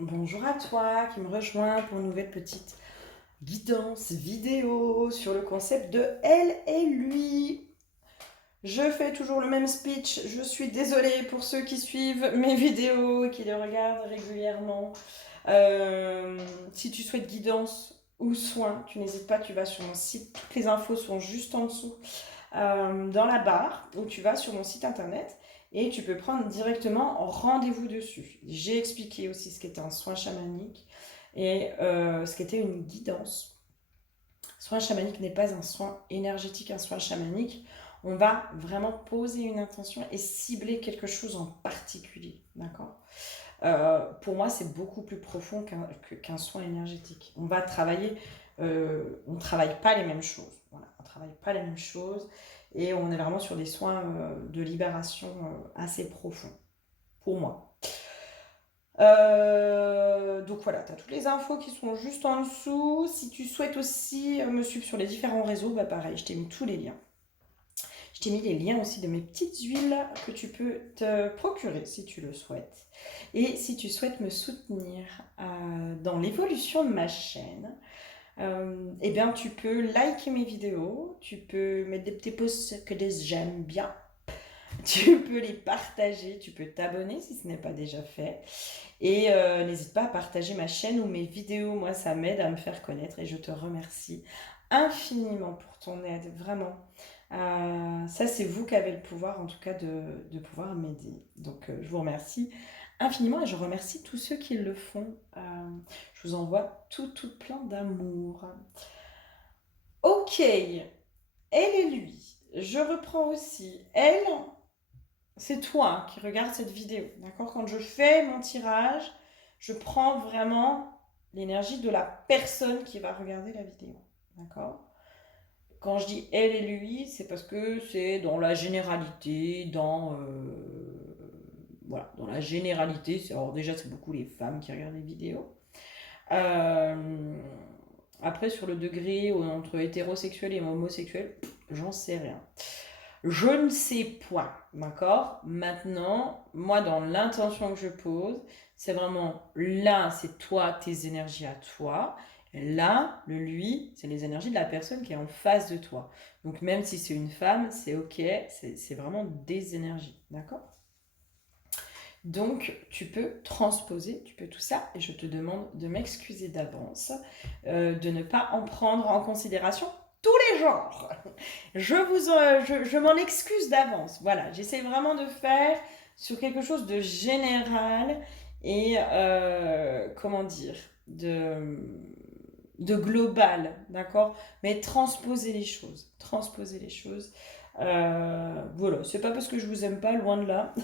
Bonjour à toi qui me rejoint pour une nouvelle petite guidance vidéo sur le concept de elle et lui. Je fais toujours le même speech, je suis désolée pour ceux qui suivent mes vidéos et qui les regardent régulièrement. Euh, Si tu souhaites guidance ou soin, tu n'hésites pas, tu vas sur mon site, toutes les infos sont juste en dessous, dans la barre, où tu vas sur mon site internet et tu peux prendre directement rendez-vous dessus. J'ai expliqué aussi ce qu'était un soin chamanique et ce qu'était une guidance. Soin chamanique n'est pas un soin énergétique, un soin chamanique. On va vraiment poser une intention et cibler quelque chose en particulier, d'accord. Pour moi, c'est beaucoup plus profond qu'un soin énergétique. On va travailler, on ne travaille pas les mêmes choses. Voilà, on ne travaille pas les mêmes choses et on est vraiment sur des soins de libération assez profonds, pour moi. Donc voilà, tu as toutes les infos qui sont juste en dessous. Si tu souhaites aussi me suivre sur les différents réseaux, bah pareil, je t'ai mis tous les liens. Je t'ai mis les liens aussi de mes petites huiles que tu peux te procurer si tu le souhaites. Et si tu souhaites me soutenir dans l'évolution de ma chaîne, eh bien tu peux liker mes vidéos, tu peux mettre des petits pouces que des j'aime bien, tu peux les partager, tu peux t'abonner si ce n'est pas déjà fait. Et n'hésite pas à partager ma chaîne ou mes vidéos, moi ça m'aide à me faire connaître et je te remercie infiniment pour ton aide, vraiment. Ça c'est vous qui avez le pouvoir en tout cas de pouvoir m'aider. Donc je vous remercie infiniment et je remercie tous ceux qui le font. Je vous envoie tout plein d'amour. Ok, elle et lui. Je reprends aussi. Elle, c'est toi qui regarde cette vidéo, d'accord? Quand je fais mon tirage, je prends vraiment l'énergie de la personne qui va regarder la vidéo, d'accord? Quand je dis elle et lui, c'est parce que c'est dans la généralité, voilà, dans la généralité. Alors déjà, c'est beaucoup les femmes qui regardent les vidéos. Euh, Après, sur le degré entre hétérosexuel et homosexuel, j'en sais rien. Je ne sais point, d'accord. Maintenant, moi, dans l'intention que je pose, c'est vraiment là, c'est toi, tes énergies à toi. Et là, le lui, c'est les énergies de la personne qui est en face de toi. Donc, même si c'est une femme, c'est ok, c'est vraiment des énergies, d'accord. Donc, tu peux transposer, tu peux tout ça, et je te demande de m'excuser d'avance, de ne pas en prendre en considération tous les genres. Je m'en excuse d'avance. Voilà, j'essaie vraiment de faire sur quelque chose de général et comment dire, de global, d'accord. Mais transposer les choses. Voilà, c'est pas parce que je vous aime pas, loin de là.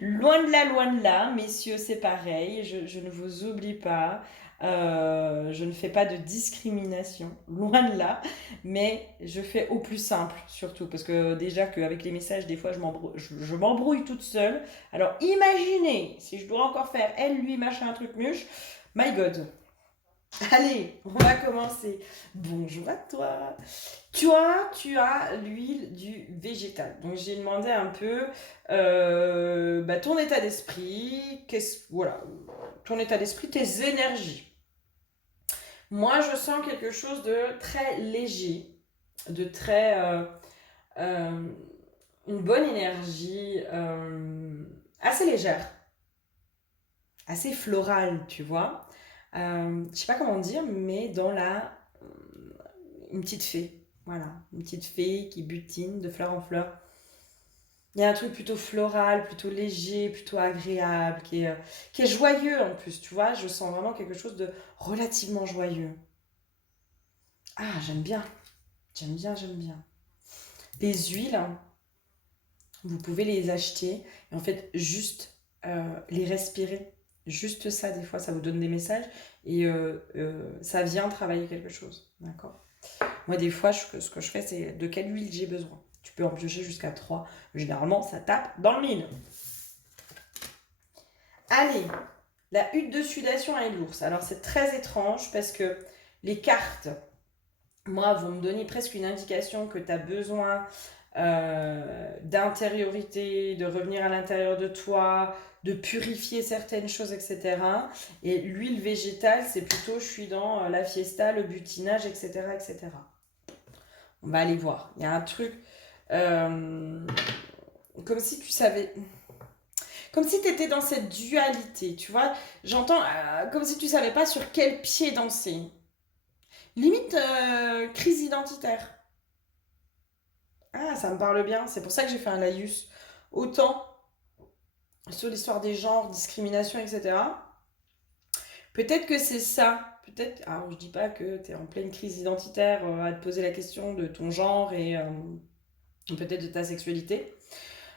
Loin de là, messieurs, c'est pareil. Je ne vous oublie pas. Je ne fais pas de discrimination, loin de là, mais je fais au plus simple surtout, parce que déjà qu'avec les messages, des fois, je m'embrouille toute seule. Alors imaginez si je dois encore faire elle, lui, machin, truc, muche. My God. Allez, on va commencer. Bonjour à toi. Tu as l'huile du végétal. Donc j'ai demandé un peu ton état d'esprit, voilà, ton état d'esprit, tes énergies. Moi, je sens quelque chose de très léger, de très euh, une bonne énergie, assez légère, assez florale, tu vois. Je sais pas comment dire, mais dans la une petite fée. Voilà, une petite fée qui butine de fleur en fleur. Il y a un truc plutôt floral, plutôt léger, plutôt agréable, qui est joyeux en plus, tu vois. Je sens vraiment quelque chose de relativement joyeux. Ah, j'aime bien, j'aime bien, j'aime bien. Les huiles, hein, vous pouvez les acheter et en fait juste les respirer. Juste ça, des fois, ça vous donne des messages et ça vient travailler quelque chose. D'accord. Moi, des fois, ce que je fais, c'est de quelle huile j'ai besoin. Tu peux en piocher jusqu'à 3. Généralement, ça tape dans le mille. Allez, la hutte de sudation à l'ours. Alors, c'est très étrange parce que les cartes, moi, vont me donner presque une indication que tu as besoin d'intériorité, de revenir à l'intérieur de toi, de purifier certaines choses, etc. Et l'huile végétale, c'est plutôt, je suis dans la fiesta, le butinage, etc., etc. On va aller voir. Il y a un truc comme si tu savais... Comme si tu étais dans cette dualité, tu vois. J'entends comme si tu savais pas sur quel pied danser. Limite crise identitaire. Ah, ça me parle bien. C'est pour ça que j'ai fait un laïus. Autant sur l'histoire des genres, discrimination, etc. Peut-être que c'est ça. Peut-être. Alors, je dis pas que tu es en pleine crise identitaire à te poser la question de ton genre et peut-être de ta sexualité.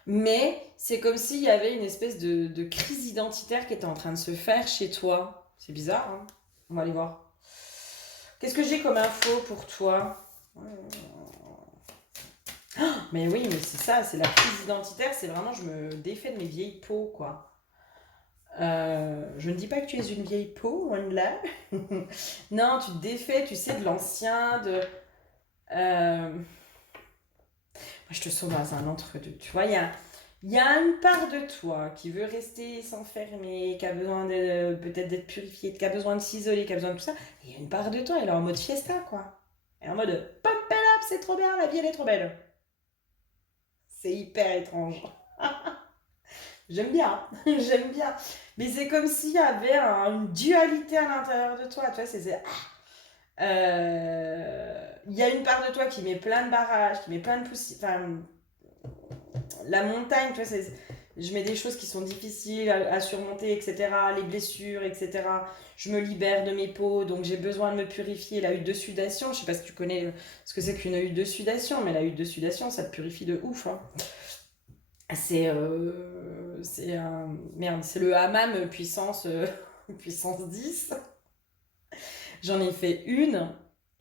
Mais c'est comme s'il y avait une espèce de crise identitaire qui était en train de se faire chez toi. C'est bizarre, hein. On va aller voir. Qu'est-ce que j'ai comme info pour toi? Mais oui, mais c'est ça, c'est la crise identitaire, c'est vraiment je me défais de mes vieilles peaux, quoi. Je ne dis pas que tu es une vieille peau, loin de là. Non, tu te défais, tu sais, de l'ancien, de... Moi, je te sens dans un entre-deux. Tu vois, il y a une part de toi qui veut rester s'enfermer, qui a besoin peut-être d'être purifiée, qui a besoin de s'isoler, qui a besoin de tout ça. Et il y a une part de toi, elle est en mode fiesta, quoi. Elle est en mode pump it up, c'est trop bien, la vie, elle est trop belle. C'est hyper étrange. J'aime bien, j'aime bien. Mais c'est comme s'il y avait une dualité à l'intérieur de toi. Tu vois, il y a une part de toi qui met plein de barrages, qui met plein de poussière. Enfin, la montagne, tu vois, je mets des choses qui sont difficiles à surmonter, etc. Les blessures, etc. Je me libère de mes peaux, donc j'ai besoin de me purifier. La hutte de sudation, je sais pas si tu connais ce que c'est qu'une hutte de sudation, mais la hutte de sudation, ça te purifie de ouf, hein. Merde, c'est le hammam puissance, puissance 10. J'en ai fait une,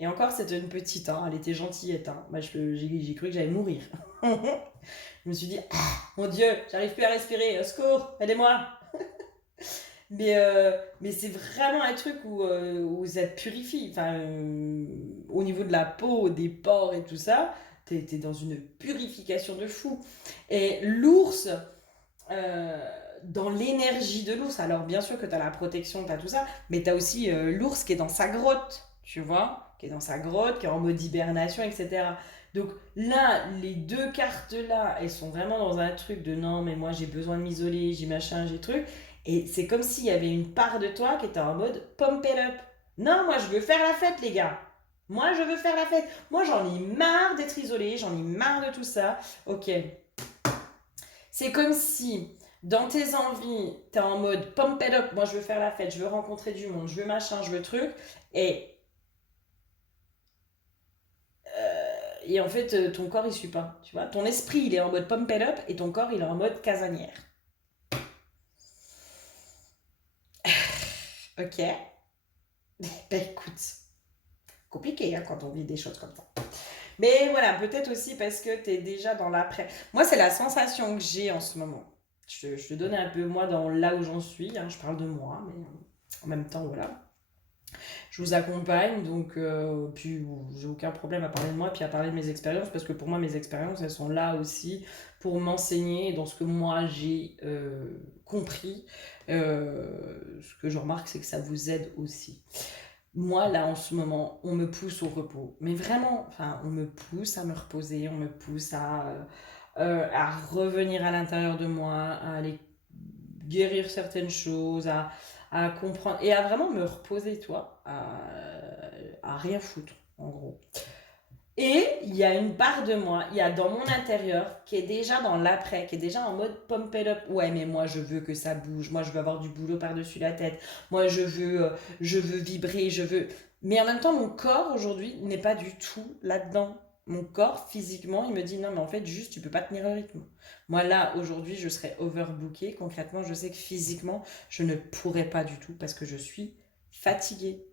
et encore c'était une petite, hein, elle était gentillette. Hein. Bah, j'ai cru que j'allais mourir. Je me suis dit, ah, mon Dieu, j'arrive plus à respirer, au secours, aidez-moi. Mais c'est vraiment un truc où ça te purifie. Enfin, au niveau de la peau, des pores et tout ça, t'es dans une purification de fou. Et l'ours, euh, dans l'énergie de l'ours, alors bien sûr que t'as la protection, t'as tout ça, mais t'as aussi l'ours qui est dans sa grotte, tu vois, qui est dans sa grotte, qui est en mode hibernation, etc. Donc là, les deux cartes là, elles sont vraiment dans un truc de non, mais moi j'ai besoin de m'isoler, j'ai machin, j'ai truc. Et c'est comme s'il y avait une part de toi qui était en mode pump it up. Non, moi je veux faire la fête, les gars. Moi je veux faire la fête. Moi j'en ai marre d'être isolée, j'en ai marre de tout ça. Ok. C'est comme si dans tes envies, t'es en mode pump it up. Moi je veux faire la fête, je veux rencontrer du monde, je veux machin, je veux truc. Et et en fait, ton corps, il suit pas. Tu vois, ton esprit, il est en mode pump it up et ton corps, il est en mode casanière. Ok. Ben écoute, compliqué hein, quand on vit des choses comme ça. Mais voilà, peut-être aussi parce que tu es déjà dans l'après. Moi, c'est la sensation que j'ai en ce moment. Je te donne un peu moi dans là où j'en suis. Hein, je parle de moi, mais en même temps, voilà. Je vous accompagne, donc puis j'ai aucun problème à parler de moi, puis à parler de mes expériences, parce que pour moi, mes expériences, elles sont là aussi pour m'enseigner dans ce que moi j'ai compris. Ce que je remarque, c'est que ça vous aide aussi. Moi, là, en ce moment, on me pousse au repos. Mais vraiment, enfin, on me pousse à me reposer, on me pousse à revenir à l'intérieur de moi, à aller guérir certaines choses, à comprendre et à vraiment me reposer, toi, à rien foutre, en gros. Et il y a une part de moi, il y a dans mon intérieur qui est déjà dans l'après, qui est déjà en mode pump it up. Ouais, mais moi je veux que ça bouge, moi je veux avoir du boulot par-dessus la tête, moi je veux vibrer, je veux. Mais en même temps, mon corps aujourd'hui n'est pas du tout là-dedans. Mon corps, physiquement, il me dit non, mais en fait, juste tu peux pas tenir le rythme. Moi là, aujourd'hui, je serais overbookée. Concrètement, je sais que physiquement, je ne pourrais pas du tout parce que je suis fatiguée.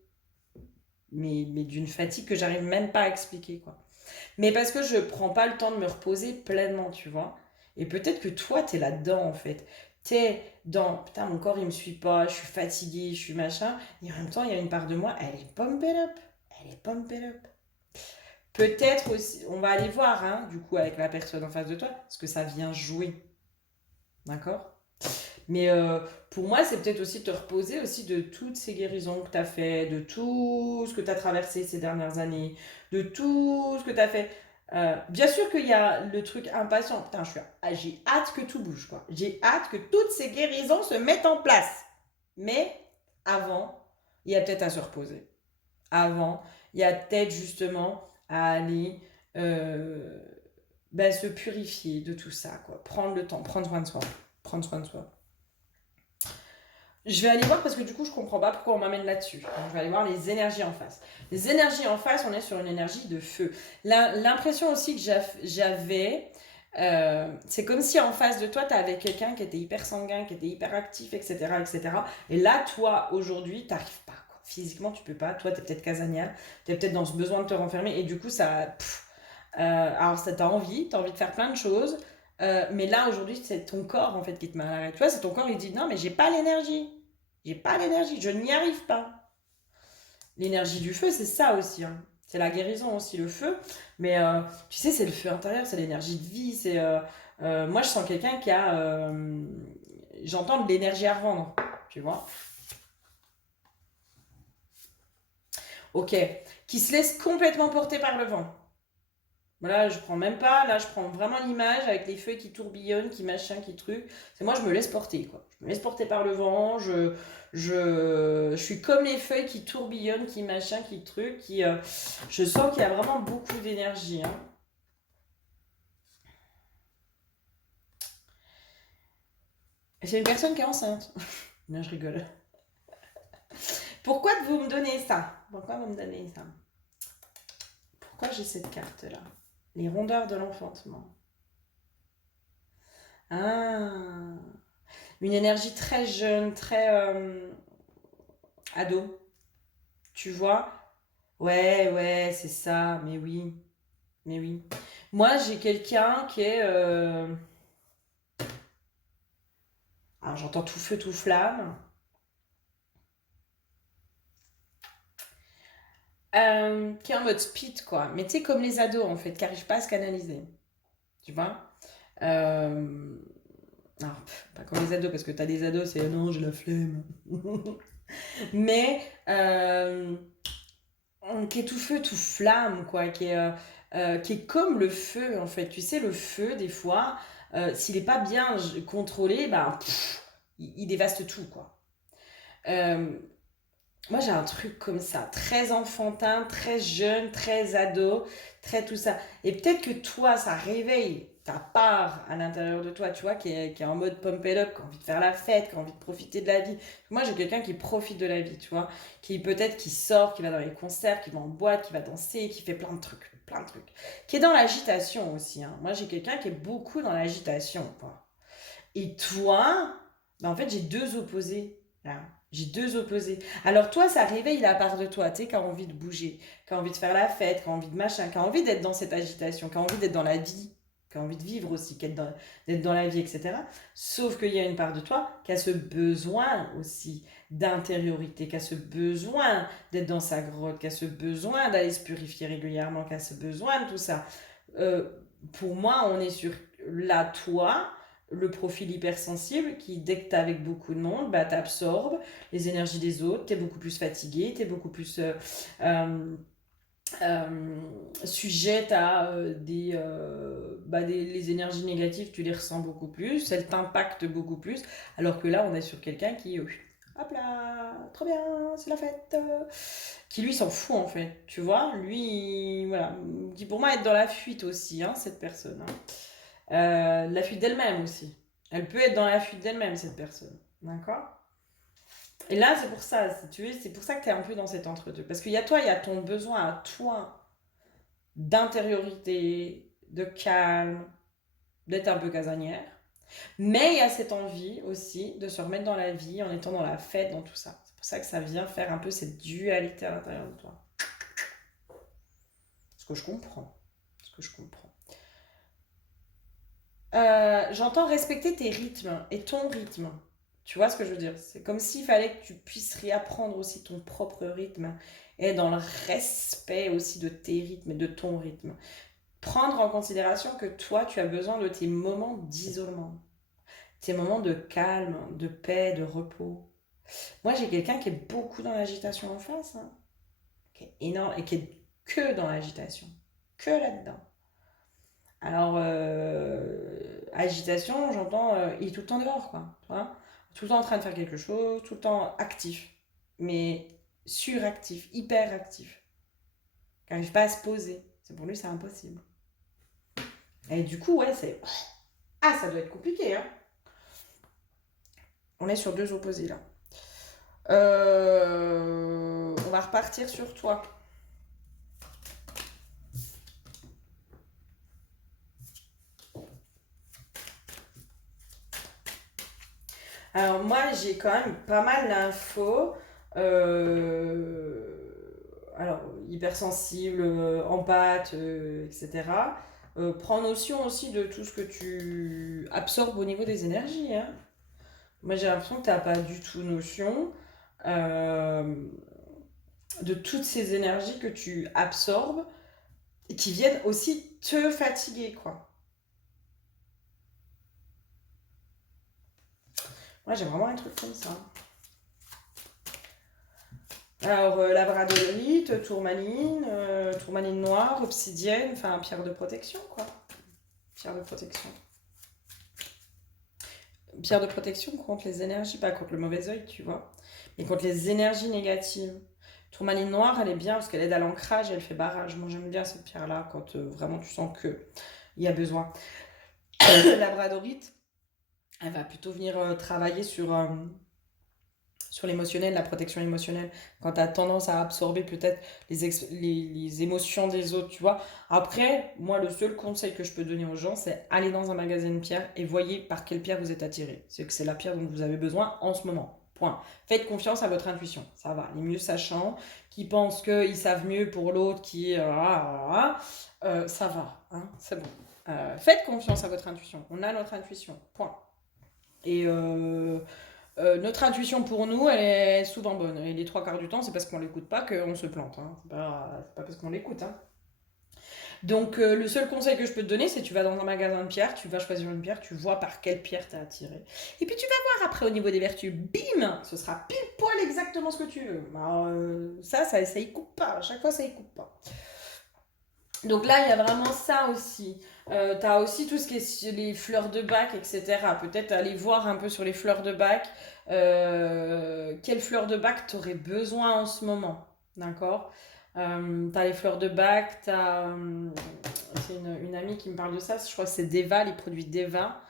Mais d'une fatigue que j'arrive même pas à expliquer, quoi. Mais parce que je prends pas le temps de me reposer pleinement, tu vois. Et peut-être que toi, t'es là-dedans, en fait. T'es dans, putain, mon corps, il me suit pas, je suis fatiguée, je suis machin. Et en même temps, il y a une part de moi, elle est pumped up. Elle est pumped up. Peut-être aussi, on va aller voir, hein, du coup, avec la personne en face de toi, ce que ça vient jouer. D'accord? Mais pour moi, c'est peut-être aussi te reposer aussi de toutes ces guérisons que tu as fait, de tout ce que tu as traversé ces dernières années, de tout ce que tu as fait. Bien sûr qu'il y a le truc impatient. Putain, j'ai hâte que tout bouge, quoi. J'ai hâte que toutes ces guérisons se mettent en place. Mais avant, il y a peut-être à se reposer. Avant, il y a peut-être justement à aller euh, se purifier de tout ça, quoi. Prendre le temps, prendre soin de soi. Prendre soin de soi. Je vais aller voir parce que du coup, je comprends pas pourquoi on m'amène là-dessus. Donc, je vais aller voir les énergies en face. Les énergies en face, on est sur une énergie de feu. L'impression aussi que j'avais, c'est comme si en face de toi, tu avais quelqu'un qui était hyper sanguin, qui était hyper actif, etc. etc. Et là, toi, aujourd'hui, t'arrives pas, quoi. Physiquement, tu peux pas. Toi, tu es peut-être casanière, tu es peut-être dans ce besoin de te renfermer. Et du coup, alors, ça t'as envie, tu as envie de faire plein de choses. Mais là, aujourd'hui, c'est ton corps, en fait, qui te met à l'arrêt. Tu vois, c'est ton corps, il dit, non, mais j'ai pas l'énergie. J'ai pas l'énergie, je n'y arrive pas. L'énergie du feu, c'est ça aussi, hein. C'est la guérison aussi, le feu. Mais tu sais, c'est le feu intérieur, c'est l'énergie de vie. Moi, je sens quelqu'un qui a. J'entends de l'énergie à revendre, tu vois. Ok. Qui se laisse complètement porter par le vent. Là, je prends même pas, là, je prends vraiment l'image avec les feuilles qui tourbillonnent, qui machin, qui truc. C'est moi, je me laisse porter, quoi. Je me laisse porter par le vent, je suis comme les feuilles qui tourbillonnent, qui machin, qui truc, je sens qu'il y a vraiment beaucoup d'énergie, hein. Et c'est une personne qui est enceinte. Non, je rigole. Pourquoi vous me donnez ça? Pourquoi vous me donnez ça? Pourquoi j'ai cette carte-là? Les rondeurs de l'enfantement. Ah, une énergie très jeune, très ado, tu vois? Ouais, ouais, c'est ça, mais oui, mais oui. Moi, j'ai quelqu'un qui est... alors, j'entends tout feu, tout flamme. Qui est en mode speed, quoi. Mais tu sais, comme les ados, en fait, qui n'arrivent pas à se canaliser. Tu vois? Euh, alors, pas comme les ados, parce que t'as des ados, c'est non, j'ai la flemme. Mais qui est tout feu, tout flamme, quoi, qui est comme le feu, en fait. Tu sais, le feu, des fois, s'il n'est pas bien contrôlé, ben, il dévaste tout, quoi. Euh, Moi, j'ai un truc comme ça, très enfantin, très jeune, très ado, très tout ça. Et peut-être que toi, ça réveille ta part à l'intérieur de toi, tu vois, qui est en mode pump it up, qui a envie de faire la fête, qui a envie de profiter de la vie. Moi, j'ai quelqu'un qui profite de la vie, tu vois, qui peut-être qui sort, qui va dans les concerts, qui va en boîte, qui va danser, qui fait plein de trucs. Qui est dans l'agitation aussi, hein. Moi, j'ai quelqu'un qui est beaucoup dans l'agitation, quoi. Et toi, ben, en fait, j'ai deux opposés, là. J'ai deux opposés. Alors toi, ça réveille la part de toi, tu sais, qui a envie de bouger, qui a envie de faire la fête, qui a envie de machin, qui a envie d'être dans cette agitation, qui a envie d'être dans la vie, qui a envie de vivre aussi, d'être dans la vie, etc. Sauf qu'il y a une part de toi qui a ce besoin aussi d'intériorité, qui a ce besoin d'être dans sa grotte, qui a ce besoin d'aller se purifier régulièrement, qui a ce besoin de tout ça. Euh, pour moi, on est sur là, toi, le profil hypersensible qui, dès que t'es avec beaucoup de monde, bah, t'absorbes les énergies des autres, t'es beaucoup plus fatigué, t'es beaucoup plus euh, euh, sujette à les énergies négatives, tu les ressens beaucoup plus, elles t'impactent beaucoup plus, alors que là, on est sur quelqu'un qui, hop là, trop bien, c'est la fête, qui lui s'en fout en fait, tu vois, lui, voilà, qui pour moi être dans la fuite aussi, hein, cette personne, hein. La fuite d'elle-même aussi. Elle peut être dans la fuite d'elle-même, cette personne. D'accord? Et là, c'est pour ça, si tu veux, c'est pour ça que tu es un peu dans cet entre-deux. Parce qu'il y a toi, il y a ton besoin à toi d'intériorité, de calme, d'être un peu casanière. Mais il y a cette envie aussi de se remettre dans la vie en étant dans la fête, dans tout ça. C'est pour ça que ça vient faire un peu cette dualité à l'intérieur de toi. Ce que je comprends. Ce que je comprends. J'entends respecter tes rythmes et ton rythme. Tu vois ce que je veux dire? C'est comme s'il fallait que tu puisses réapprendre aussi ton propre rythme et dans le respect aussi de tes rythmes et de ton rythme. Prendre en considération que toi, tu as besoin de tes moments d'isolement. ces moments de calme, de paix, de repos. Moi, j'ai quelqu'un qui est beaucoup dans l'agitation en face, hein, qui est énorme et qui est que dans l'agitation, que là-dedans. Alors, agitation, j'entends, il est tout le temps dehors, quoi, tu vois, tout le temps en train de faire quelque chose, tout le temps actif, mais suractif, hyper actif, qui n'arrive pas à se poser. C'est pour lui, c'est impossible. Et du coup, ouais, c'est... Ah, ça doit être compliqué, hein. On est sur deux opposés, là. On va repartir sur toi. Alors moi, j'ai quand même pas mal d'infos. Euh, alors, hypersensible, empathe, etc. Prends notion aussi de tout ce que tu absorbes au niveau des énergies, hein. Moi, j'ai l'impression que tu n'as pas du tout notion euh, de toutes ces énergies que tu absorbes et qui viennent aussi te fatiguer, quoi. Moi, j'ai vraiment un truc comme ça. Alors, labradorite, tourmaline noire, obsidienne, enfin, pierre de protection, quoi. Pierre de protection. Pierre de protection contre les énergies, pas contre le mauvais œil, tu vois, mais contre les énergies négatives. Tourmaline noire, elle est bien parce qu'elle aide à l'ancrage, elle fait barrage. Moi, j'aime bien cette pierre-là quand vraiment tu sens qu'il y a besoin. Labradorite, elle va plutôt venir travailler sur l'émotionnel, la protection émotionnelle, quand tu as tendance à absorber peut-être les émotions des autres, tu vois. Après, moi, le seul conseil que je peux donner aux gens, c'est aller dans un magasin de pierres et voyez par quelle pierre vous êtes attiré. C'est que c'est la pierre dont vous avez besoin en ce moment. Point. Faites confiance à votre intuition. Ça va. Les mieux sachants, qui pensent qu'ils savent mieux pour l'autre, ça va. Hein, c'est bon. Faites confiance à votre intuition. On a notre intuition. Point. Et notre intuition pour nous, elle est souvent bonne. Et les trois quarts du temps, c'est parce qu'on l'écoute pas qu'on se plante. Hein. C'est pas parce qu'on l'écoute. Hein. Donc, le seul conseil que je peux te donner, c'est tu vas dans un magasin de pierres, tu vas choisir une pierre, tu vois par quelle pierre t'as attiré. Et puis tu vas voir après au niveau des vertus, bim, ce sera pile poil exactement ce que tu veux. Alors, ça y coupe pas. À chaque fois, ça y coupe pas. Donc là, il y a vraiment ça aussi. Tu as aussi tout ce qui est les fleurs de bac, etc. Peut-être aller voir un peu sur les fleurs de bac. Quelles fleurs de bac tu aurais besoin en ce moment. D'accord. Tu as les fleurs de bac, c'est une amie qui me parle de ça, je crois que c'est Deva, les produits Deva.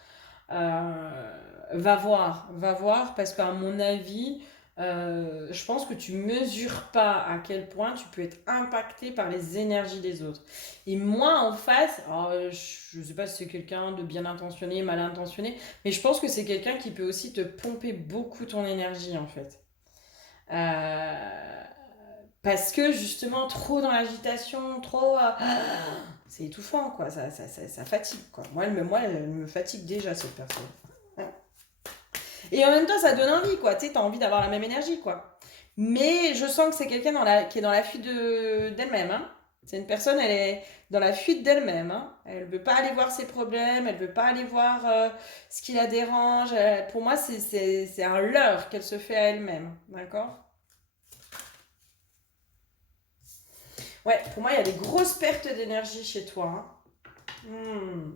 Va voir, parce qu'à mon avis, je pense que tu mesures pas à quel point tu peux être impacté par les énergies des autres. Et moi, en face, alors, je sais pas si c'est quelqu'un de bien intentionné, mal intentionné, mais je pense que c'est quelqu'un qui peut aussi te pomper beaucoup ton énergie, en fait. Parce que justement, trop dans l'agitation, trop... c'est étouffant, quoi. Ça fatigue, quoi. Moi, elle me fatigue déjà, cette personne. Et en même temps, ça donne envie, quoi. Tu sais, t'as envie d'avoir la même énergie, quoi. Mais je sens que c'est quelqu'un qui est dans la fuite d'elle-même. Hein. C'est une personne, elle est dans la fuite d'elle-même. Hein. Elle veut pas aller voir ses problèmes, elle veut pas aller voir ce qui la dérange. Pour moi, c'est un leurre qu'elle se fait à elle-même. D'accord. Ouais, pour moi, il y a des grosses pertes d'énergie chez toi. Hein.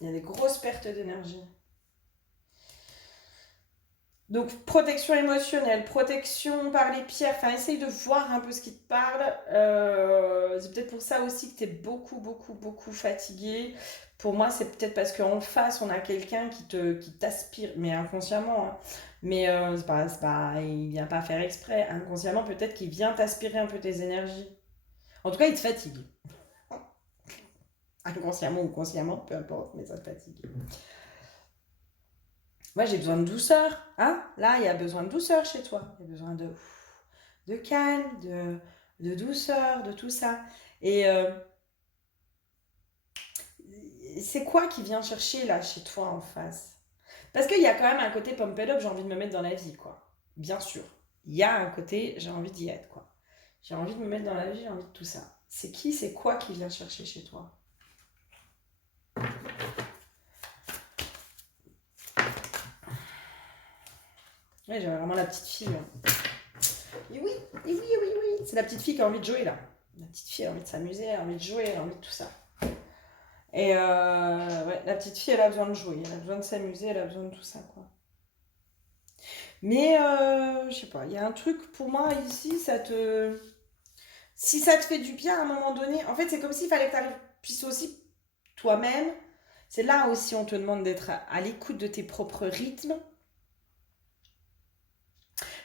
Il y a des grosses pertes d'énergie. Donc, protection émotionnelle, protection par les pierres, enfin, essaye de voir un peu ce qui te parle. C'est peut-être pour ça aussi que tu es beaucoup, beaucoup, beaucoup fatigué. Pour moi, c'est peut-être parce qu'en face, on a quelqu'un qui t'aspire, mais inconsciemment. Hein. Mais il vient pas faire exprès. Inconsciemment, peut-être qu'il vient t'aspirer un peu tes énergies. En tout cas, il te fatigue. Inconsciemment ou consciemment, peu importe, mais ça te fatigue. Moi, j'ai besoin de douceur. Hein. Là, il y a besoin de douceur chez toi. Il y a besoin de calme, de douceur, de tout ça. Et c'est quoi qui vient chercher là chez toi en face? Parce qu'il y a quand même un côté pump it up, j'ai envie de me mettre dans la vie, quoi. Bien sûr. Il y a un côté, j'ai envie d'y être, quoi. J'ai envie de me mettre dans la vie, j'ai envie de tout ça. C'est quoi qui vient chercher chez toi? Ouais, j'avais vraiment la petite fille. Et oui, et oui, et oui, oui. C'est la petite fille qui a envie de jouer là. La petite fille a envie de s'amuser, elle a envie de jouer, elle a envie de tout ça. Et ouais, la petite fille, elle a besoin de jouer, elle a besoin de s'amuser, elle a besoin de tout ça, quoi. Mais je sais pas, il y a un truc pour moi ici, si ça te fait du bien à un moment donné, en fait, c'est comme s'il fallait que tu puisses aussi toi-même. C'est là aussi, on te demande d'être à l'écoute de tes propres rythmes.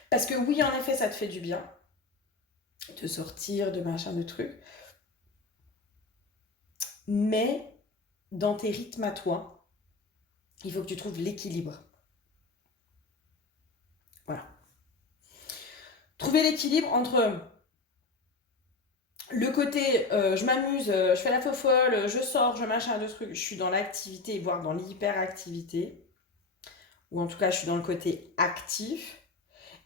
Parce que oui, en effet, ça te fait du bien de sortir, de machin, de trucs. Mais dans tes rythmes à toi, il faut que tu trouves l'équilibre. Voilà. Trouver l'équilibre entre le côté je m'amuse, je fais la fofolle, je sors, je machin, de trucs, je suis dans l'activité, voire dans l'hyperactivité, ou en tout cas je suis dans le côté actif,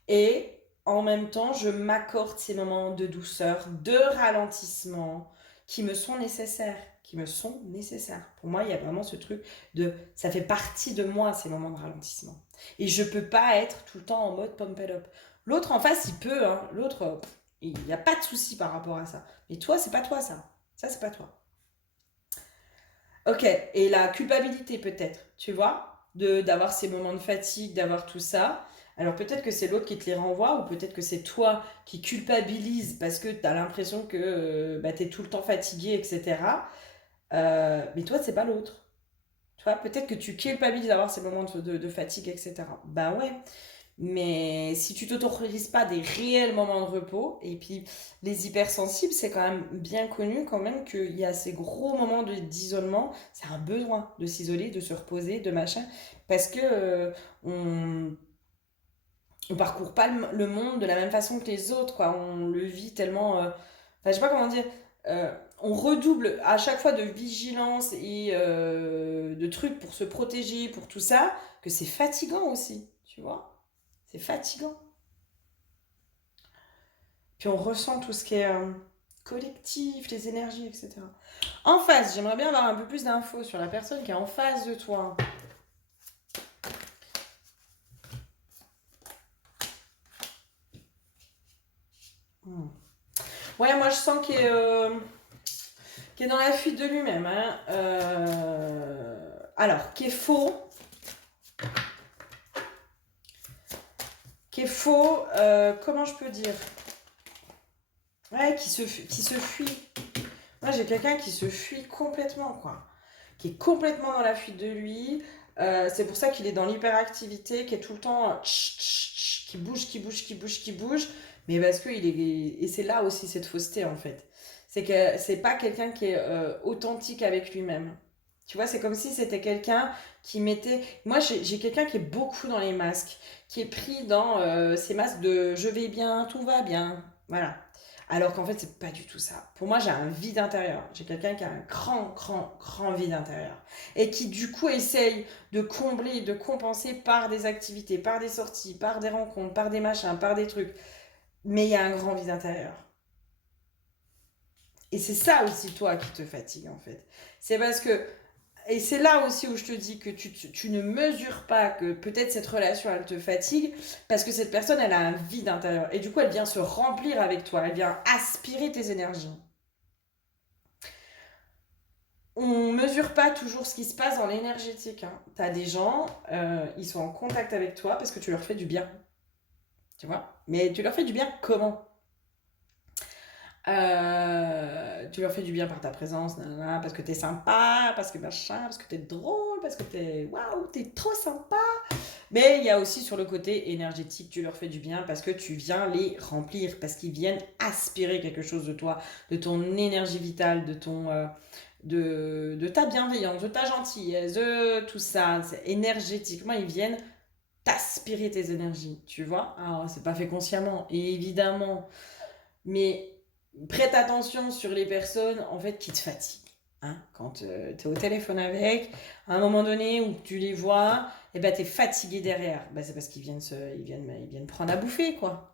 et en même temps je m'accorde ces moments de douceur, de ralentissement qui me sont nécessaires, qui me sont nécessaires. Pour moi, il y a vraiment ce truc de ça fait partie de moi ces moments de ralentissement. Et je peux pas être tout le temps en mode pump it up. L'autre en face, il peut, hein. L'autre, il n'y a pas de souci par rapport à ça. Mais toi, c'est pas toi ça. Ça, c'est pas toi. Ok, et la culpabilité peut-être, tu vois, d'avoir ces moments de fatigue, d'avoir tout ça. Alors peut-être que c'est l'autre qui te les renvoie, ou peut-être que c'est toi qui culpabilise parce que tu as l'impression que bah, tu es tout le temps fatigué, etc. Mais toi, c'est pas l'autre. Tu vois, peut-être que tu culpabilises d'avoir ces moments de fatigue, etc. Bah ouais, mais si tu t'autorises pas des réels moments de repos, et puis les hypersensibles, c'est quand même bien connu quand même qu'il y a ces gros moments d'isolement, c'est un besoin de s'isoler, de se reposer, de machin, parce que on parcourt pas le monde de la même façon que les autres, quoi. On le vit tellement, enfin, je sais pas comment dire, on redouble à chaque fois de vigilance et de trucs pour se protéger, pour tout ça, que c'est fatigant aussi, tu vois. C'est fatigant. Puis on ressent tout ce qui est collectif, les énergies, etc. En face, j'aimerais bien avoir un peu plus d'infos sur la personne qui est en face de toi. Hmm. Ouais, moi je sens qu'il est dans la fuite de lui-même. Hein. Alors, qui est faux, comment je peux dire? Ouais, qui se fuit. Moi j'ai quelqu'un qui se fuit complètement, quoi. Qui est complètement dans la fuite de lui. C'est pour ça qu'il est dans l'hyperactivité, qui est tout le temps qui bouge, qui bouge, qui bouge, qui bouge. Mais parce que il est. Et c'est là aussi cette fausseté, en fait. C'est que c'est pas quelqu'un qui est authentique avec lui-même. Tu vois, c'est comme si c'était quelqu'un qui mettait. Moi, j'ai quelqu'un qui est beaucoup dans les masques, qui est pris dans ces masques de je vais bien, tout va bien. Voilà. Alors qu'en fait, c'est pas du tout ça. Pour moi, j'ai un vide intérieur. J'ai quelqu'un qui a un grand, grand, grand vide intérieur. Et qui, du coup, essaye de combler, de compenser par des activités, par des sorties, par des rencontres, par des machins, par des trucs. Mais il y a un grand vide intérieur. Et c'est ça aussi, toi, qui te fatigue, en fait. C'est parce que et c'est là aussi où je te dis que tu ne mesures pas que peut-être cette relation, elle te fatigue, parce que cette personne, elle a un vide intérieur. Et du coup, elle vient se remplir avec toi, elle vient aspirer tes énergies. On mesure pas toujours ce qui se passe dans l'énergétique. Hein. Tu as des gens, ils sont en contact avec toi parce que tu leur fais du bien. Tu vois. Mais tu leur fais du bien comment? Tu leur fais du bien par ta présence, nanana, parce que t'es sympa, parce que machin, parce que t'es drôle, parce que t'es waouh, t'es trop sympa. Mais il y a aussi sur le côté énergétique, tu leur fais du bien parce que tu viens les remplir, parce qu'ils viennent aspirer quelque chose de toi, de ton énergie vitale, de ta bienveillance, de ta gentillesse, de tout ça. Énergétiquement, ils viennent t'aspirer tes énergies, tu vois. Alors, c'est pas fait consciemment, évidemment, mais prête attention sur les personnes en fait qui te fatiguent. Hein, quand tu es au téléphone avec, à un moment donné où tu les vois, et ben tu es fatigué derrière. Ben, c'est parce qu'ils viennent prendre à bouffer, quoi.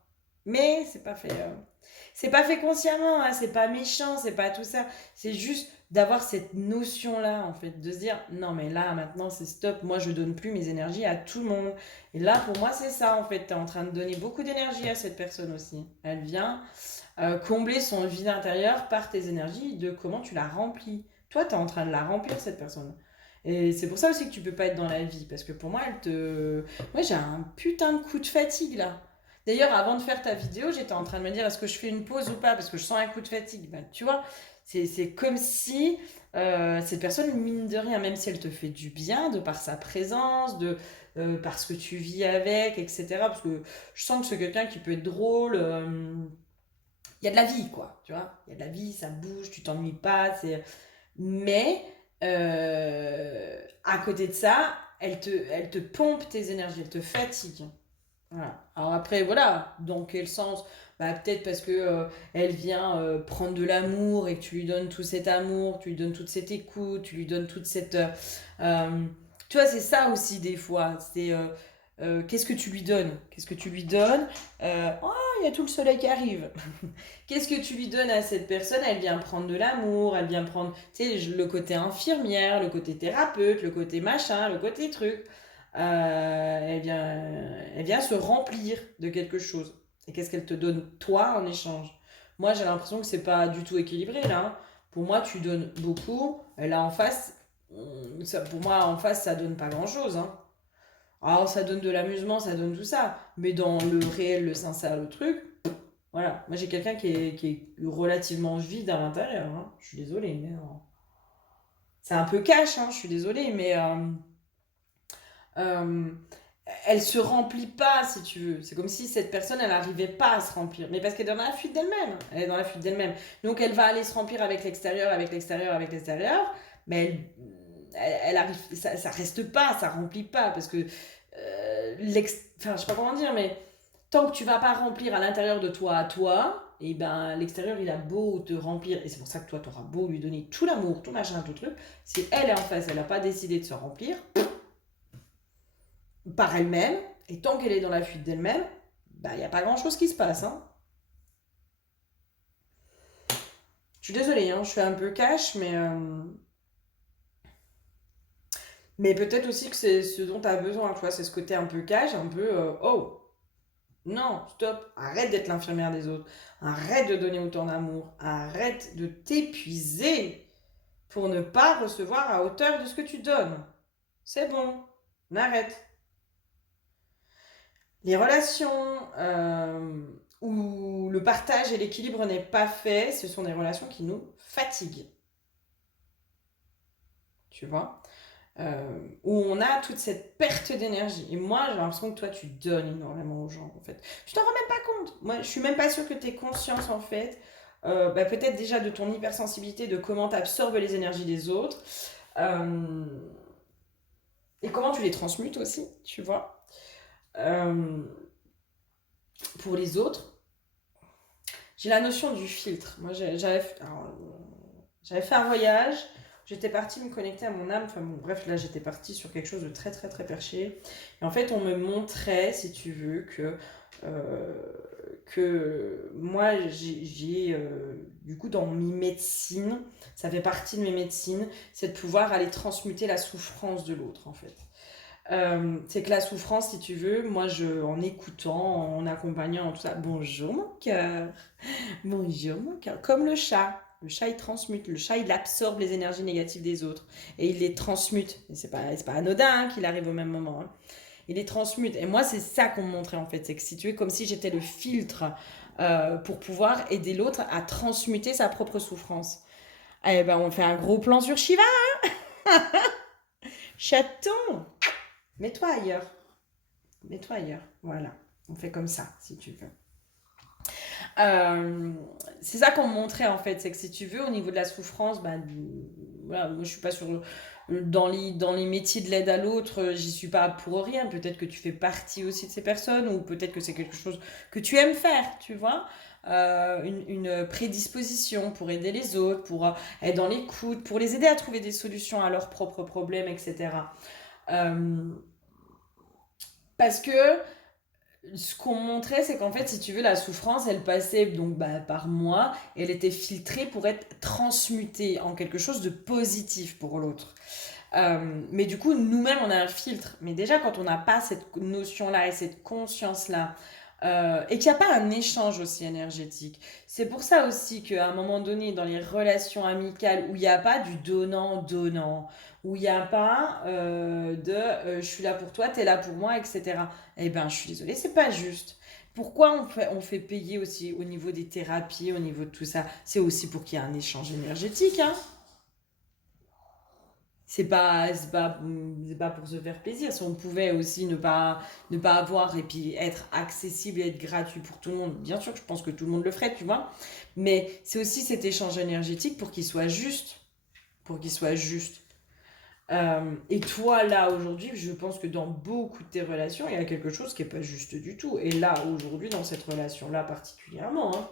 Mais c'est pas fait consciemment, hein, c'est pas méchant, c'est pas tout ça. C'est juste d'avoir cette notion-là, en fait, de se dire, non, mais là, maintenant, c'est stop, moi, je donne plus mes énergies à tout le monde. Et là, pour moi, c'est ça, en fait, tu es en train de donner beaucoup d'énergie à cette personne aussi. Elle vient combler son vide intérieur par tes énergies, de comment tu la remplis. Toi, tu es en train de la remplir, cette personne. Et c'est pour ça aussi que tu peux pas être dans la vie, parce que pour moi, moi, j'ai un putain de coup de fatigue, là. D'ailleurs, avant de faire ta vidéo, j'étais en train de me dire, est-ce que je fais une pause ou pas, parce que je sens un coup de fatigue. Ben, tu vois, c'est comme si cette personne, mine de rien, même si elle te fait du bien, de par sa présence, par ce que tu vis avec, etc. Parce que je sens que c'est quelqu'un qui peut être drôle. Il y a de la vie, quoi, tu vois. Il y a de la vie, ça bouge, tu t'ennuies pas. Mais, à côté de ça, elle te pompe tes énergies, elle te fatigue. Voilà. Alors après, voilà, dans quel sens? Bah, peut-être parce que elle vient prendre de l'amour et que tu lui donnes tout cet amour, tu lui donnes toute cette écoute, tu lui donnes toute cette... euh, tu vois, c'est ça aussi des fois. C'est qu'est-ce que tu lui donnes? Qu'est-ce que tu lui donnes? Oh, il y a tout le soleil qui arrive. Qu'est-ce que tu lui donnes à cette personne? Elle vient prendre de l'amour, elle vient prendre, tu sais, le côté infirmière, le côté thérapeute, le côté machin, le côté truc. Elle vient se remplir de quelque chose. Et qu'est-ce qu'elle te donne, toi, en échange? Moi, j'ai l'impression que c'est pas du tout équilibré, là, hein. Pour moi, tu donnes beaucoup, et là, en face, pour moi, en face, ça donne pas grand-chose, hein. Alors, ça donne de l'amusement, ça donne tout ça. Mais dans le réel, le sincère, le truc, voilà. Moi, j'ai quelqu'un qui est relativement vide à l'intérieur, hein. Je suis désolée, mais... c'est un peu cash, hein, je suis désolée, mais... euh, elle se remplit pas, si tu veux. C'est comme si cette personne, elle n'arrivait pas à se remplir. Mais parce qu'elle est dans la fuite d'elle-même. Elle est dans la fuite d'elle-même. Donc, elle va aller se remplir avec l'extérieur, avec l'extérieur, avec l'extérieur. Mais elle arrive, ça reste pas, ça remplit pas. Parce que, enfin, je sais pas comment dire, mais tant que tu vas pas remplir à l'intérieur de toi à toi, et ben l'extérieur il a beau te remplir, et c'est pour ça que toi tu auras beau lui donner tout l'amour, tout machin, tout truc, si elle est en face, elle n'a pas décidé de se remplir par elle-même, et tant qu'elle est dans la fuite d'elle-même, bah il n'y a pas grand chose qui se passe, hein. Je suis désolée, hein, je suis un peu cash, mais peut-être aussi que c'est ce dont tu as besoin, tu vois, c'est ce côté un peu cash, un peu oh, non, stop, arrête d'être l'infirmière des autres, arrête de donner autant d'amour, arrête de t'épuiser pour ne pas recevoir à hauteur de ce que tu donnes. C'est bon, on arrête. Les relations où le partage et l'équilibre n'est pas fait, ce sont des relations qui nous fatiguent, tu vois. Où on a toute cette perte d'énergie. Et moi, j'ai l'impression que toi, tu donnes énormément aux gens, en fait. Tu t'en rends même pas compte. Moi, je suis même pas sûre que tu aies conscience, en fait, peut-être déjà de ton hypersensibilité, de comment tu absorbes les énergies des autres, euh, et comment tu les transmutes aussi, tu vois. Euh, pour les autres, j'ai la notion du filtre. Moi, j'avais fait un voyage. J'étais partie me connecter à mon âme. Enfin bon, bref, là, j'étais partie sur quelque chose de très, très, très perché. Et en fait, on me montrait, si tu veux, euh, que moi, du coup, dans mes médecines, ça fait partie de mes médecines, c'est de pouvoir aller transmuter la souffrance de l'autre, en fait. C'est que la souffrance, si tu veux, moi, en écoutant, en accompagnant, tout ça, bonjour mon cœur, bonjour mon cœur, comme le chat. Le chat, il transmute. Le chat, il absorbe les énergies négatives des autres. Et il les transmute. Et c'est pas anodin hein, qu'il arrive au même moment, hein. Il les transmute. Et moi, c'est ça qu'on me montrait, en fait. C'est que si tu es comme si j'étais le filtre pour pouvoir aider l'autre à transmuter sa propre souffrance. Eh ben, on fait un gros plan sur Shiva. Chaton, mets-toi ailleurs. Mets-toi ailleurs. Voilà. On fait comme ça, si tu veux. Euh, c'est ça qu'on me montrait en fait, c'est que si tu veux, au niveau de la souffrance, bah, voilà, moi je suis pas sur dans les métiers de l'aide à l'autre, j'y suis pas pour rien. Peut-être que tu fais partie aussi de ces personnes, ou peut-être que c'est quelque chose que tu aimes faire, tu vois. Une prédisposition pour aider les autres, pour être dans l'écoute, pour les aider à trouver des solutions à leurs propres problèmes, etc. Euh, parce que Ce qu'on montrait, c'est qu'en fait, si tu veux, la souffrance, elle passait donc par moi, et elle était filtrée pour être transmutée en quelque chose de positif pour l'autre. Mais du coup, nous-mêmes, on a un filtre. Mais déjà, quand on n'a pas cette notion-là et cette conscience-là, et qu'il n'y a pas un échange aussi énergétique, c'est pour ça aussi qu'à un moment donné, dans les relations amicales, où il n'y a pas du donnant-donnant, où il n'y a pas je suis là pour toi, tu es là pour moi, etc. Eh ben, je suis désolée, c'est pas juste. Pourquoi on fait payer aussi au niveau des thérapies, au niveau de tout ça? C'est aussi pour qu'il y ait un échange énergétique, hein. C'est pas pour se faire plaisir. Si on pouvait aussi ne pas avoir et puis être accessible et être gratuit pour tout le monde, bien sûr que je pense que tout le monde le ferait, tu vois. Mais c'est aussi cet échange énergétique pour qu'il soit juste. Pour qu'il soit juste. Et toi, là, aujourd'hui, je pense que dans beaucoup de tes relations, il y a quelque chose qui n'est pas juste du tout. Et là, aujourd'hui, dans cette relation-là particulièrement, hein,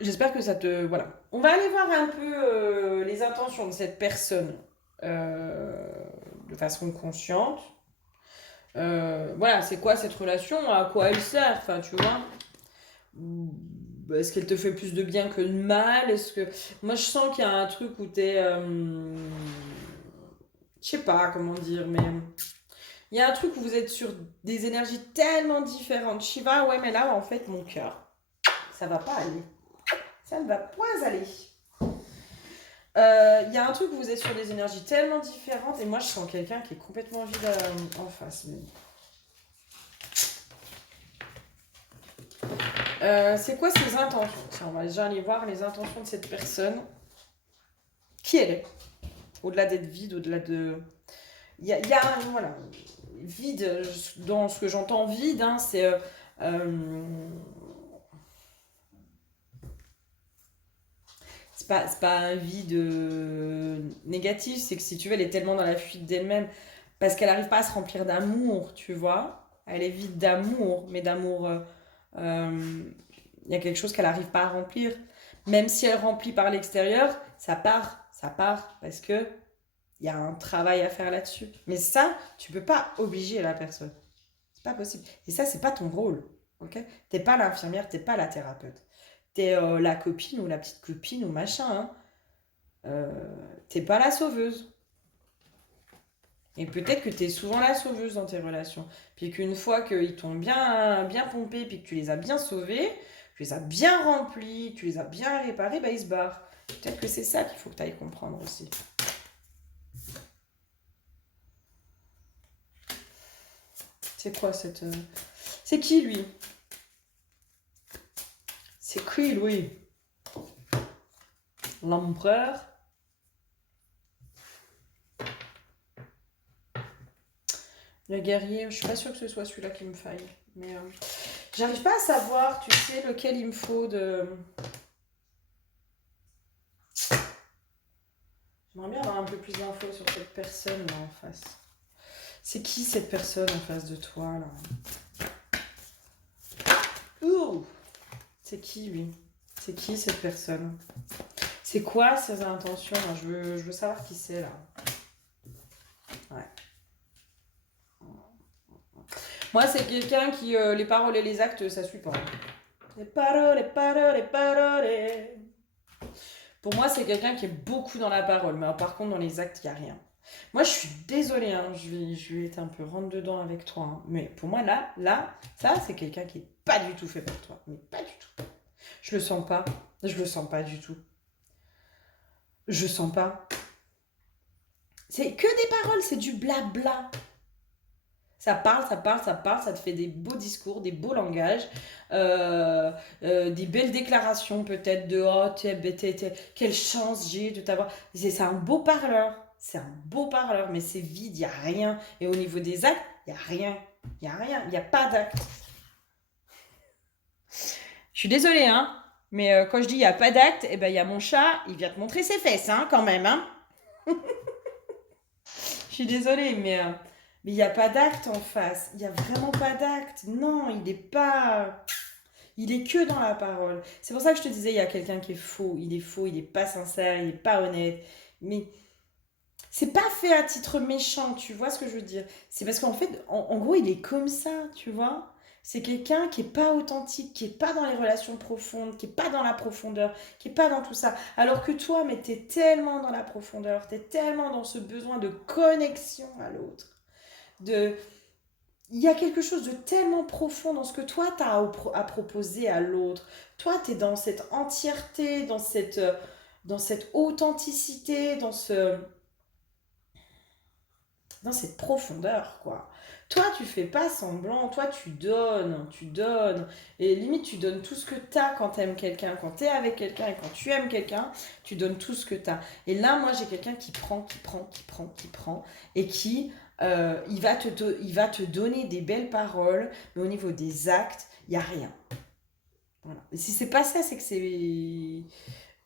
j'espère que ça te... Voilà. On va aller voir un peu les intentions de cette personne euh, de façon consciente. Voilà, c'est quoi cette relation? À quoi elle sert? Enfin, tu vois. Est-ce qu'elle te fait plus de bien que de mal? Est-ce que... Moi, je sens qu'il y a un truc où t'es... je sais pas comment dire, mais... Il y a un truc où vous êtes sur des énergies tellement différentes. Shiva, ouais, mais là, en fait, mon cœur, ça va pas aller. Ça ne va point aller. Il y a un truc où vous êtes sur des énergies tellement différentes et moi je sens quelqu'un qui est complètement vide en face. C'est quoi ses intentions? Tiens, on va déjà aller voir les intentions de cette personne. Qui elle est? Au-delà d'être vide, au-delà de... Il y a voilà, vide, dans ce que j'entends vide, hein, c'est... c'est pas un vide négatif, c'est que si tu veux, elle est tellement dans la fuite d'elle-même, parce qu'elle n'arrive pas à se remplir d'amour, tu vois. Elle est vide d'amour, mais d'amour, il y a quelque chose qu'elle n'arrive pas à remplir. Même si elle remplit par l'extérieur, ça part, parce que il y a un travail à faire là-dessus. Mais ça, tu peux pas obliger la personne. C'est pas possible. Et ça, c'est pas ton rôle. Ok? T'es pas l'infirmière, t'es pas la thérapeute. T'es la copine ou la petite copine ou machin, hein. Euh, T'es pas la sauveuse. Et peut-être que t'es souvent la sauveuse dans tes relations. Puis qu'une fois qu'ils t'ont bien, bien pompé, puis que tu les as bien sauvés, tu les as bien remplis, tu les as bien réparés, bah ils se barrent. Peut-être que c'est ça qu'il faut que tu ailles comprendre aussi. C'est quoi cette... C'est qui lui? C'est qui lui? L'empereur? Le guerrier? Je suis pas sûre que ce soit celui-là qui me faille. Mais j'arrive pas à savoir, tu sais, lequel il me faut de... J'aimerais bien avoir un peu plus d'infos sur cette personne là en face. C'est qui cette personne en face de toi là? Ouh! C'est qui lui? C'est qui cette personne? C'est quoi ses intentions là? Je veux savoir qui c'est là. Ouais. Moi, c'est quelqu'un qui, les paroles et les actes, ça suit pas. Les paroles, les paroles, les paroles. Pour moi, c'est quelqu'un qui est beaucoup dans la parole, mais par contre, dans les actes, il n'y a rien. Moi, je suis désolée, hein, je vais être un peu rentre dedans avec toi, hein, mais pour moi, là, ça, c'est quelqu'un qui est pas du tout fait pour toi. Mais pas du tout. Je le sens pas. Je le sens pas du tout. Je sens pas. C'est que des paroles, c'est du blabla. Ça parle, ça parle, ça parle, ça te fait des beaux discours, des beaux langages, des belles déclarations peut-être de oh, quelle chance j'ai de t'avoir. C'est un beau parleur, c'est un beau parleur, mais c'est vide, il n'y a rien. Et au niveau des actes, il n'y a rien, il n'y a rien, il n'y a pas d'acte. Je suis désolée, hein, mais quand je dis il n'y a pas d'acte, eh ben, il y a mon chat, il vient te montrer ses fesses, hein, quand même, hein. Je suis désolée, mais il n'y a pas d'acte en face. Il n'y a vraiment pas d'acte. Non, il n'est pas... Il est que dans la parole. C'est pour ça que je te disais, il y a quelqu'un qui est faux. Il est faux, il n'est pas sincère, il n'est pas honnête. Mais C'est pas fait à titre méchant, tu vois ce que je veux dire? C'est parce qu'en fait, en gros, il est comme ça, tu vois? C'est quelqu'un qui est pas authentique, qui est pas dans les relations profondes, qui est pas dans la profondeur, qui est pas dans tout ça. Alors que toi, mais t'es tellement dans la profondeur, t'es tellement dans ce besoin de connexion à l'autre. De... Il y a quelque chose de tellement profond dans ce que toi, t'as à proposer à l'autre. Toi, t'es dans cette entièreté, dans cette authenticité, dans cette profondeur, quoi. Toi, tu fais pas semblant, toi, tu donnes, et limite, tu donnes tout ce que t'as quand t'aimes quelqu'un, quand t'es avec quelqu'un et quand tu aimes quelqu'un, tu donnes tout ce que t'as. Et là, moi, j'ai quelqu'un qui prend, qui prend, et qui, il va te donner des belles paroles, mais au niveau des actes, il n'y a rien. Voilà. Et si c'est pas ça, c'est que c'est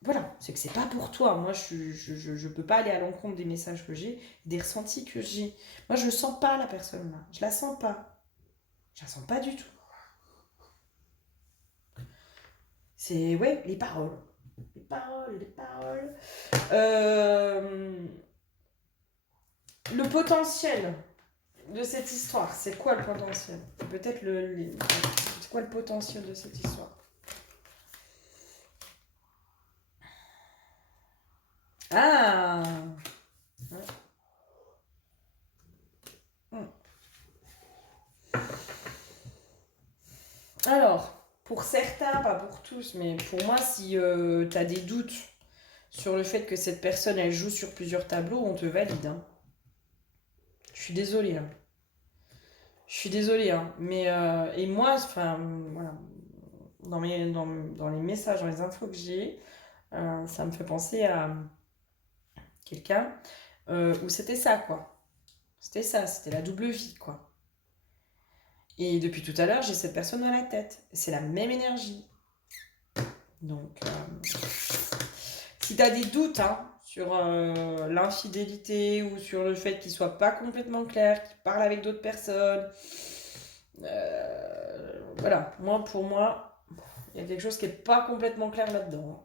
voilà, c'est que c'est pas pour toi. Moi, je peux pas aller à l'encontre des messages que j'ai, des ressentis que j'ai. Moi, je sens pas la personne là. Je la sens pas. Je la sens pas du tout. C'est, ouais, les paroles. Les paroles, les paroles. Euh, le potentiel de cette histoire, c'est quoi le potentiel? Peut-être c'est quoi le potentiel de cette histoire? Ah! Alors, pour certains, pas pour tous, mais pour moi, si tu as des doutes sur le fait que cette personne, elle joue sur plusieurs tableaux, on te valide. Hein. Je suis désolée. Hein. Je suis désolée. Hein. Mais, et moi, enfin, voilà, dans les messages, dans les infos que j'ai, ça me fait penser à quelqu'un où c'était ça, quoi. C'était ça, c'était la double vie, quoi. Et depuis tout à l'heure, j'ai cette personne dans la tête. C'est la même énergie. Donc, si tu as des doutes hein, sur l'infidélité ou sur le fait qu'il soit pas complètement clair, qu'il parle avec d'autres personnes, voilà, moi pour moi, il y a quelque chose qui est pas complètement clair là-dedans. Hein.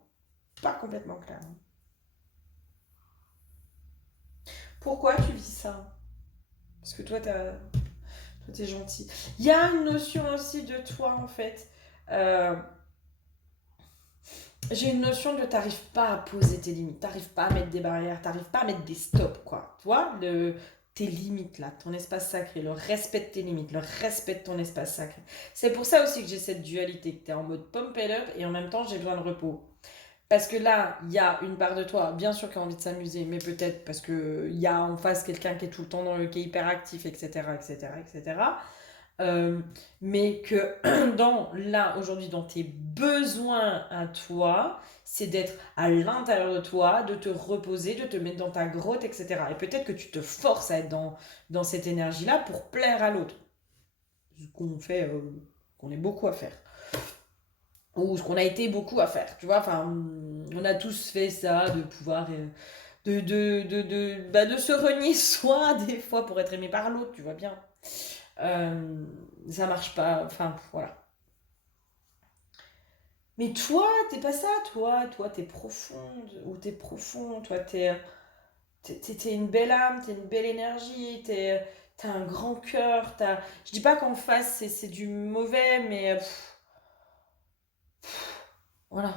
Pas complètement clair. Hein. Pourquoi tu vis ça? Parce que toi, t'es gentil. Il y a une notion aussi de toi en fait. Euh, J'ai une notion de t'arrives pas à poser tes limites, t'arrives pas à mettre des barrières, t'arrives pas à mettre des stops, quoi. Tu vois, tes limites, là, ton espace sacré, le respect de tes limites, le respect de ton espace sacré. C'est pour ça aussi que j'ai cette dualité, que t'es en mode pump it up et en même temps j'ai besoin de repos. Parce que là, il y a une part de toi, bien sûr, qui a envie de s'amuser, mais peut-être parce qu'il y a en face quelqu'un qui est tout le temps qui est hyper actif, etc., etc., etc. Euh, mais que là, aujourd'hui, dans tes besoins à toi, c'est d'être à l'intérieur de toi, de te reposer, de te mettre dans ta grotte, etc. Et peut-être que tu te forces à être dans cette énergie-là pour plaire à l'autre. Ce qu'on fait, qu'on est beaucoup à faire. Ou ce qu'on a été beaucoup à faire, tu vois. Enfin, on a tous fait ça, de pouvoir... de se renier soi, des fois, pour être aimé par l'autre, tu vois bien. Euh, Ça marche pas, enfin voilà. Mais toi, t'es pas ça, toi t'es profonde, ou t'es profond, toi t'es une belle âme, t'es une belle énergie, t'as un grand cœur, Je dis pas qu'en face c'est du mauvais, mais voilà.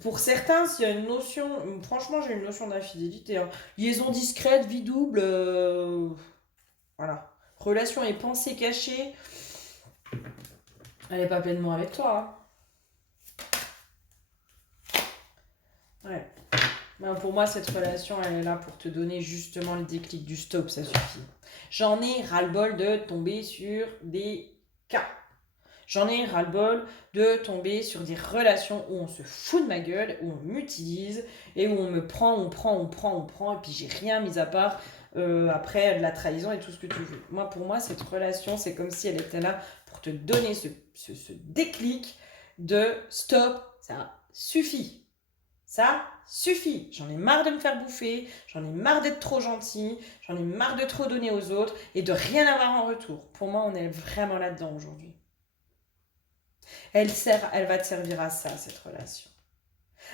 Pour certains, s'il y a une notion, franchement j'ai une notion d'infidélité, hein. Liaison discrète, vie double, voilà. Relation et pensée cachée, elle est pas pleinement avec toi. Hein. Ouais. Ben, pour moi, cette relation, elle est là pour te donner justement le déclic du stop, ça suffit. J'en ai ras-le-bol de tomber sur des cas. J'en ai ras-le-bol de tomber sur des relations où on se fout de ma gueule, où on m'utilise et où on me prend, et puis j'ai rien mis à part après de la trahison et tout ce que tu veux. Moi, pour moi, cette relation, c'est comme si elle était là pour te donner ce déclic de stop, ça suffit. Ça suffit. J'en ai marre de me faire bouffer, j'en ai marre d'être trop gentil, j'en ai marre de trop donner aux autres et de rien avoir en retour. Pour moi, on est vraiment là-dedans aujourd'hui. Elle va te servir à ça, cette relation.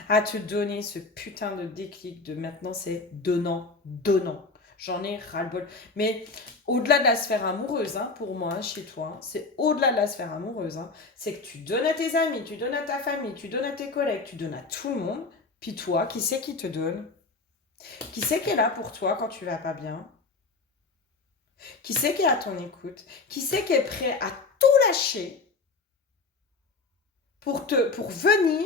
à te donner ce putain de déclic de maintenant c'est donnant, donnant. J'en ai ras-le-bol. Mais au-delà de la sphère amoureuse, hein, pour moi, chez toi, c'est au-delà de la sphère amoureuse. Hein, c'est que tu donnes à tes amis, tu donnes à ta famille, tu donnes à tes collègues, tu donnes à tout le monde. Puis toi, qui c'est qui te donne? Qui c'est qui est là pour toi quand tu vas pas bien? Qui c'est qui est à ton écoute? Qui c'est qui est prêt à tout lâcher pour venir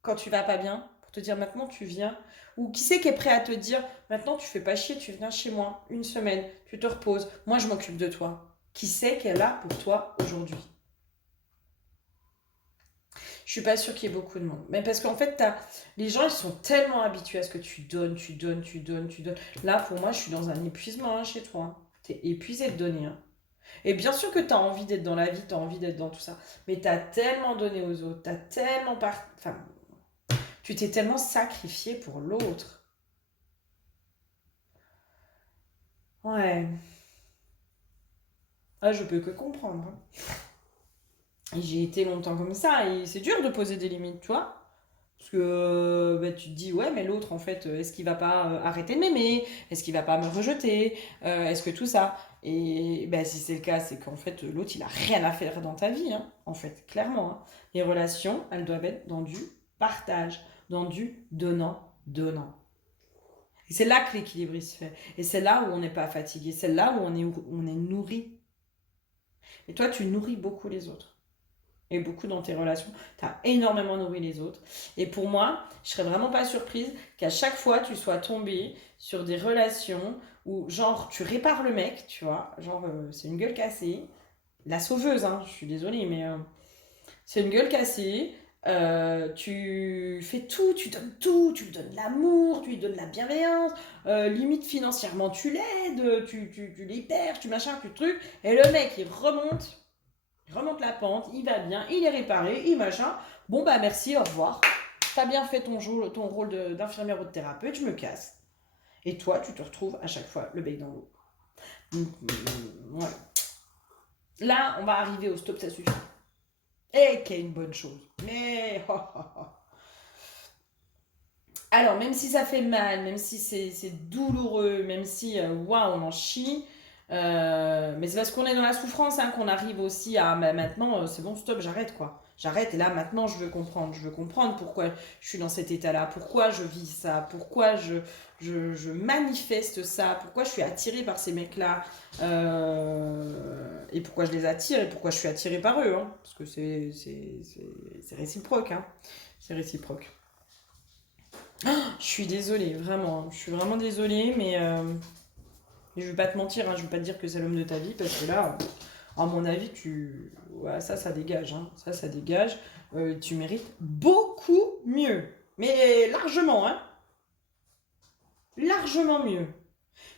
quand tu vas pas bien, pour te dire maintenant tu viens, ou qui c'est qui est prêt à te dire maintenant tu fais pas chier, tu viens chez moi une semaine, tu te reposes, moi je m'occupe de toi. Qui c'est qui est là pour toi aujourd'hui? Je suis pas sûre qu'il y ait beaucoup de monde. Mais parce qu'en fait, les gens, ils sont tellement habitués à ce que tu donnes, tu donnes, tu donnes, tu donnes. Là, pour moi, je suis dans un épuisement hein, chez toi. T'es épuisé de donner. Hein. Et bien sûr que tu as envie d'être dans la vie, tu as envie d'être dans tout ça. Mais tu as tellement donné aux autres, tu as tellement enfin, tu t'es tellement sacrifié pour l'autre. Ouais. Ah, je peux que comprendre. Hein. Et j'ai été longtemps comme ça. Et c'est dur de poser des limites, tu vois. Parce que bah, tu te dis, ouais, mais l'autre, en fait, est-ce qu'il va pas arrêter de m'aimer? Est-ce qu'il va pas me rejeter? Est-ce que tout ça? Et bah, si c'est le cas, c'est qu'en fait, l'autre, il a rien à faire dans ta vie, hein, en fait, clairement. Hein. Les relations, elles doivent être dans du partage, dans du donnant. Et c'est là que l'équilibre il se fait. Et c'est là où on n'est pas fatigué. C'est là où on est nourri. Et toi, tu nourris beaucoup les autres. Et beaucoup dans tes relations. Tu as énormément nourri les autres. Et pour moi, je serais vraiment pas surprise qu'à chaque fois tu sois tombé sur des relations où, genre, tu répares le mec, tu vois, genre, c'est une gueule cassée. La sauveuse, hein, je suis désolée, mais c'est une gueule cassée. Tu fais tout, tu lui donnes de l'amour, tu lui donnes de la bienveillance, limite financièrement tu l'aides, tu l'hyper, tu machin, tu truc, et le mec il remonte la pente, il va bien, il est réparé, il machin. Bon bah merci, au revoir. T'as bien fait ton rôle d'infirmière ou de thérapeute, je me casse. Et toi, tu te retrouves à chaque fois le bec dans l'eau. Ouais. Là, on va arriver au stop, ça suffit. Et qui est une bonne chose. Mais. Oh, oh, oh. Alors, même si ça fait mal, même si c'est douloureux, même si, waouh, on en chie, mais c'est parce qu'on est dans la souffrance hein, qu'on arrive aussi à bah, maintenant, c'est bon, stop, j'arrête quoi. J'arrête et là maintenant je veux comprendre. Je veux comprendre pourquoi je suis dans cet état-là, pourquoi je vis ça, pourquoi je manifeste ça, pourquoi je suis attirée par ces mecs-là, et pourquoi je les attire et pourquoi je suis attirée par eux. Hein, parce que c'est réciproque. Hein, c'est réciproque. Je suis désolée, vraiment. Je suis vraiment désolée, mais je vais pas te mentir, hein, je vais pas te dire que c'est l'homme de ta vie, parce que là, à mon avis, ouais, ça dégage. Hein, ça dégage. Tu mérites beaucoup mieux. Mais largement, hein. Largement mieux.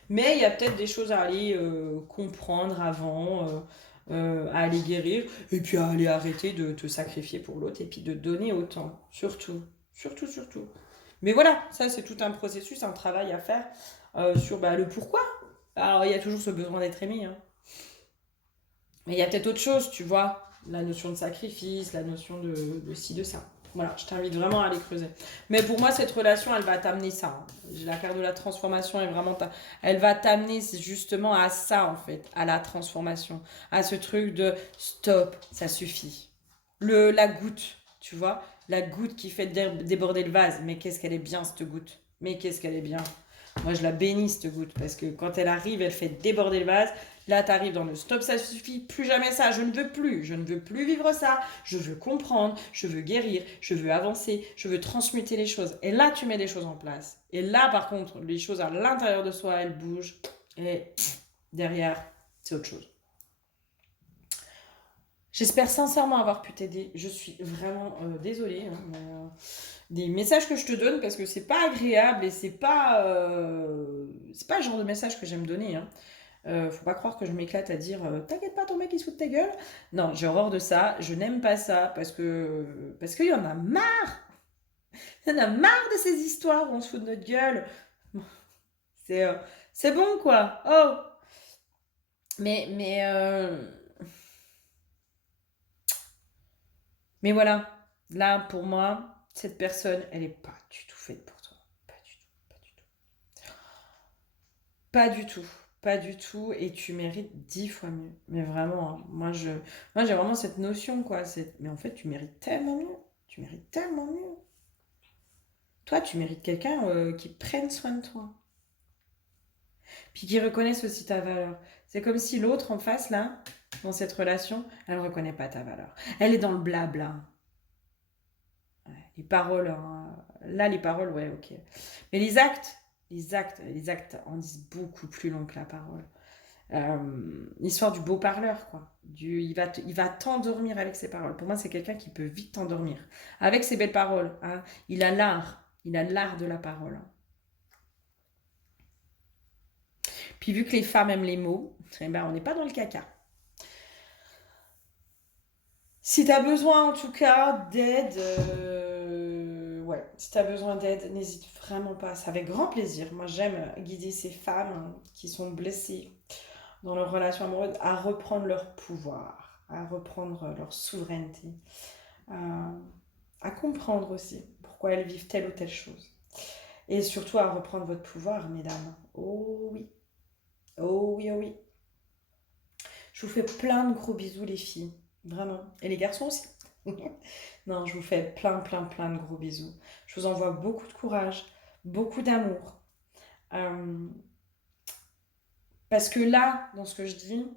Mais il y a peut-être des choses à aller comprendre avant, à aller guérir, et puis à aller arrêter de te sacrifier pour l'autre, et puis de donner autant. Surtout. Surtout, surtout. Mais voilà, ça c'est tout un processus, un travail à faire sur bah, le pourquoi. Alors il y a toujours ce besoin d'être aimé, hein. Mais il y a peut-être autre chose, tu vois. La notion de sacrifice, la notion de ci, de ça. Voilà, je t'invite vraiment à aller creuser. Mais pour moi, cette relation, elle va t'amener ça. Hein. La carte de la transformation est vraiment... Elle va t'amener justement à ça, en fait. À la transformation. À ce truc de stop, ça suffit. La goutte, tu vois. La goutte qui fait déborder le vase. Mais qu'est-ce qu'elle est bien, cette goutte. Mais qu'est-ce qu'elle est bien. Moi, je la bénis, cette goutte. Parce que quand elle arrive, elle fait déborder le vase. Là, tu arrives dans le stop, ça suffit, plus jamais ça, je ne veux plus vivre ça, je veux comprendre, je veux guérir, je veux avancer, je veux transmuter les choses. Et là, tu mets les choses en place. Et là, par contre, les choses à l'intérieur de soi, elles bougent. Et derrière, c'est autre chose. J'espère sincèrement avoir pu t'aider. Je suis vraiment désolée. Hein, mais, des messages que je te donne parce que c'est pas agréable et c'est pas le genre de message que j'aime donner. Hein. Faut pas croire que je m'éclate à dire t'inquiète pas ton mec il se fout de ta gueule. Non, j'ai horreur de ça, je n'aime pas ça parce qu'il y en a marre. Il y en a marre de ces histoires où on se fout de notre gueule. C'est euh, c'est bon quoi. Oh, mais mais voilà. Là pour moi, cette personne, elle n'est pas du tout faite pour toi. Pas du tout, pas du tout. Pas du tout, pas du tout. Et tu mérites 10 fois mieux. Mais vraiment, hein, moi j'ai vraiment cette notion, quoi. Mais en fait, tu mérites tellement mieux. Tu mérites tellement mieux. Toi, tu mérites quelqu'un qui prenne soin de toi. Puis qui reconnaisse aussi ta valeur. C'est comme si l'autre en face, là, dans cette relation, elle ne reconnaît pas ta valeur. Elle est dans le blabla. Ouais, les paroles, hein. Là, les paroles, ouais, ok. Mais les actes en disent beaucoup plus long que la parole. L'histoire du beau parleur, quoi. Il va t'endormir avec ses paroles. Pour moi, c'est quelqu'un qui peut vite t'endormir. Avec ses belles paroles, hein. Il a l'art de la parole, hein. Puis vu que les femmes aiment les mots, eh ben, on n'est pas dans le caca. Si tu as besoin en tout cas d'aide, ouais, si tu as besoin d'aide, n'hésite vraiment pas. C'est avec grand plaisir. Moi, j'aime guider ces femmes qui sont blessées dans leur relation amoureuse à reprendre leur pouvoir, à reprendre leur souveraineté, à, à comprendre aussi pourquoi elles vivent telle ou telle chose. Et surtout à reprendre votre pouvoir, mesdames. Oh oui, oh oui, oh oui. Je vous fais plein de gros bisous, les filles. Vraiment. Et les garçons aussi. Non, je vous fais plein, plein, plein de gros bisous. Je vous envoie beaucoup de courage, beaucoup d'amour. Euh, parce que là, dans ce que je dis,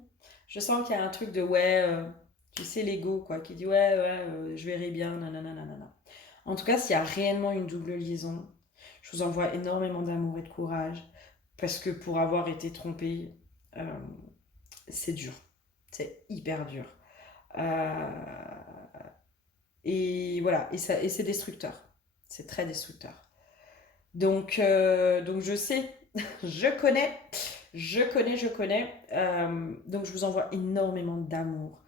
je sens qu'il y a un truc de ouais, tu sais, l'ego, quoi, qui dit ouais, ouais, je verrai bien, nanana, nanana. En tout cas, s'il y a réellement une double liaison, je vous envoie énormément d'amour et de courage. Parce que pour avoir été trompée, euh, c'est dur. C'est hyper dur. Euh, et voilà, et c'est destructeur. C'est très destructeur. Donc je sais, je connais. Donc je vous envoie énormément d'amour,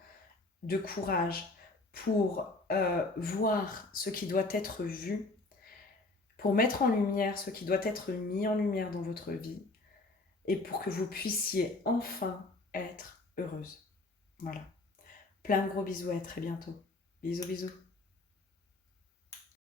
de courage pour voir ce qui doit être vu, pour mettre en lumière ce qui doit être mis en lumière dans votre vie, et pour que vous puissiez enfin être heureuse. Voilà. Plein de gros bisous, à très bientôt. Bisous, bisous.